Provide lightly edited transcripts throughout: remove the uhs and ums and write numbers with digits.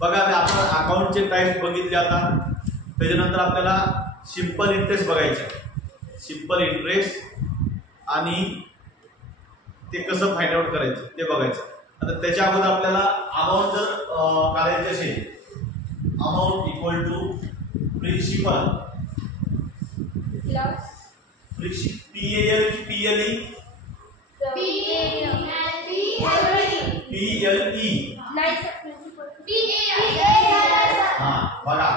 बघा आपण अकाउंटचे टाईप बघितले आता. त्याच्यानंतर आपल्याला सिंपल इंटरेस्ट बघायचे. सिंपल इंटरेस्ट आणि ते कसं फाइंड आउट करायचं ते बघायचं. आता त्याच्या अगोदर आपल्याला अमाऊंट जर काढायची असेल, amount equal to principal PAL PLE हा बघा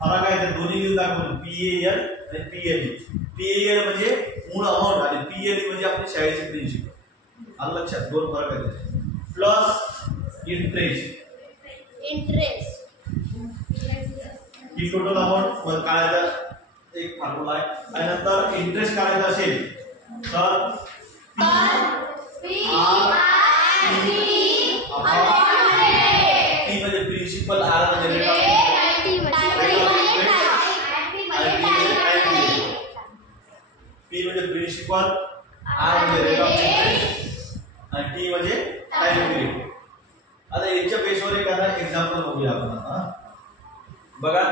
फरक आहे ते दोन्ही लिहून दाखवून PAL आणि PLE. PAL म्हणजे मूळ अमाऊंट आणि PLE म्हणजे आपली शाळेची प्रिन्सिपल. आलं लक्षात? दोन फरक आहेत. प्लस इंटरेस्ट ही टोटल अमाऊंट काढायचा एक फॉर्म्युला आहे. आणि नंतर इंटरेस्ट काढायचा असेल तर P म्हणजे प्रिन्सिपल, R म्हणजे रेट ऑफ P म्हणजे प्रिन्सिपल, R म्हणजे रेट ऑफ इंटरेस्ट आणि T म्हणजे टाइम पिरियड. आता याच्या बेसवर एक एक्झाम्पल बघूया आपण. आता बघा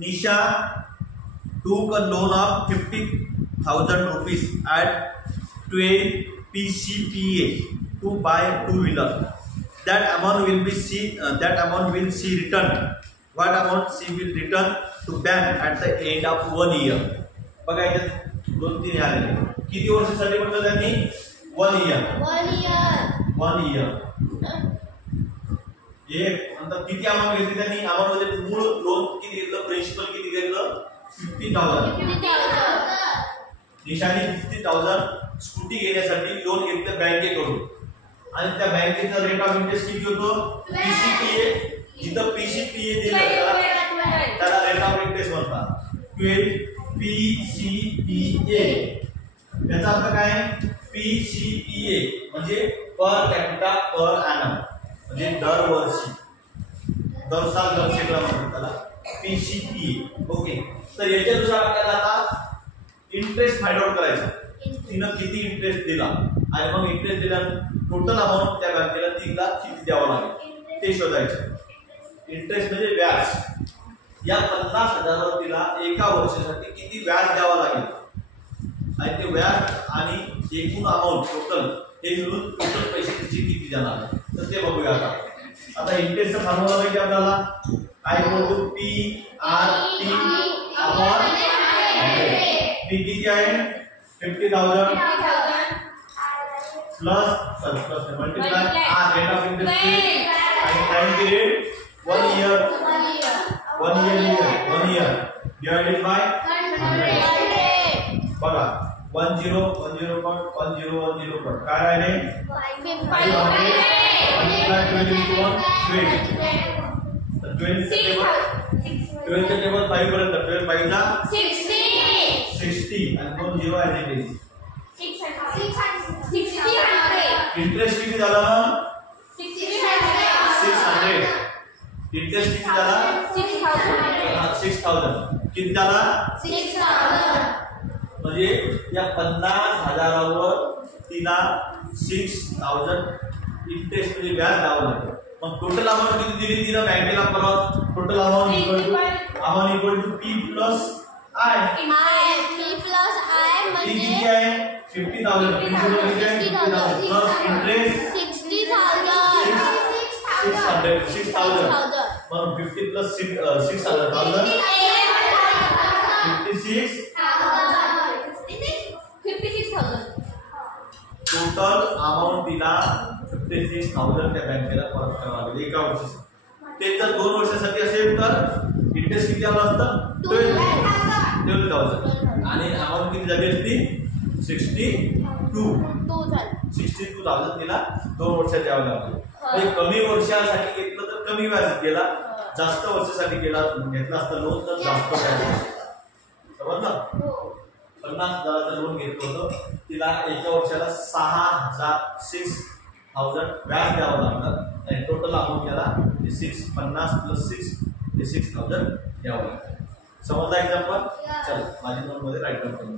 Nisha took a loan of 50,000 rupees at 12 PCPA to buy two-wheeler. That amount will she return. What amount she will return to bank at the end of 1 year? बघा याच्यात 2-3 आले. किती वर्षासाठी म्हटलं त्यांनी? 1 year. 1 year. एक नंतर किती अमाऊंट घेतली त्यांनी? अमाऊंट म्हणजे मूळ लोन किती घेतलं, प्रिन्सिपल किती घेतलं? 50,000. निशाने 50,000 स्कूटी घेण्यासाठी लोन घेतलं बँकेकडून आणि त्या बँकेचा रेट ऑफ इंटरेस्ट किती होतो? PCPA. जिथं PCPA दिलं त्याला रेट ऑफ इंटरेस्ट म्हणतात 12 PCPA. याचा अर्थ काय? PCPA म्हणजे पर कॅपिटा पर एनम म्हणजे दरवर्षी, दर साल दर क्षेत्र म्हणतात त्याला PCPA. ओके. तर याच्यानुसार आपल्याला आता इंटरेस्ट फाइंड आउट करायचा. तिनं किती इंटरेस्ट दिला आणि मग इंटरेस्ट दिला टोटल अमाऊंट त्या बँकेला तिला किती द्यावं लागेल ते शोधायचं. इंटरेस्ट म्हणजे व्याज. या 50,000 तिला एका वर्षासाठी किती व्याज द्यावं लागेल आणि ते व्याज आणि एकूण अमाऊंट टोटल हे मिळून टोटल पैसे तिचे किती जाणार तर ते बघूया. आता इंटरेस्टचा फॉर्म्युला माहिती आपल्याला काय? PRT upon 100. P किती आहे? 50,000 plus multiply R rate of interest आणि time period 1 year. 1 year divided by 100. बघा 10 10 काय राहिले? 500 मल्टिप्लाय 12 तर 12 चे टेबल 5 पर्यंत 12 5 जा 60 आणि 2 0 आहे ते 600. इंटरेस्ट किती झाला? 600. इंटरेस्ट किती झाला? 6,000. किती झाला? 6,000. म्हणजे या 50,000वर तिला 6,000 इंटरेस्ट म्हणजे व्याज द्यावं लागेल. मग टोटल अमाऊंट किती दिली तिला बँकेला परत? Total amount equal to P plus I. P plus I म्हणजे किती आहे? 50,000. Plus interest 6,000. म्हणून 50 प्लस 6,000 56,000. टोटल अमाऊंट तिला 56,000 त्या बँकेला परत करावं लागेल एका वर्षासाठी. ते जर 2 वर्षासाठी असेल तर इंटरेस्ट किती आला असतं? 12,000 आणि अमाऊंट किती झाली असती? 62,000 तिला 2 वर्षात द्यावं लागेल. म्हणजे कमी वर्षासाठी घेतलं तर कमी व्याज गेला, जास्त वर्षासाठी घेतला असतं लोन तर जास्त व्याज. समजलं? 50,000चं लोन घेतलं होतं तिला एका वर्षाला 6,000 व्याज द्यावं लागतं आणि टोटल अमाऊंट त्याला 50 प्लस 6,000 द्यावं लागतं. समजला एक्झाम्पल? चल माझ्या नोटमध्ये राईट डाऊन करून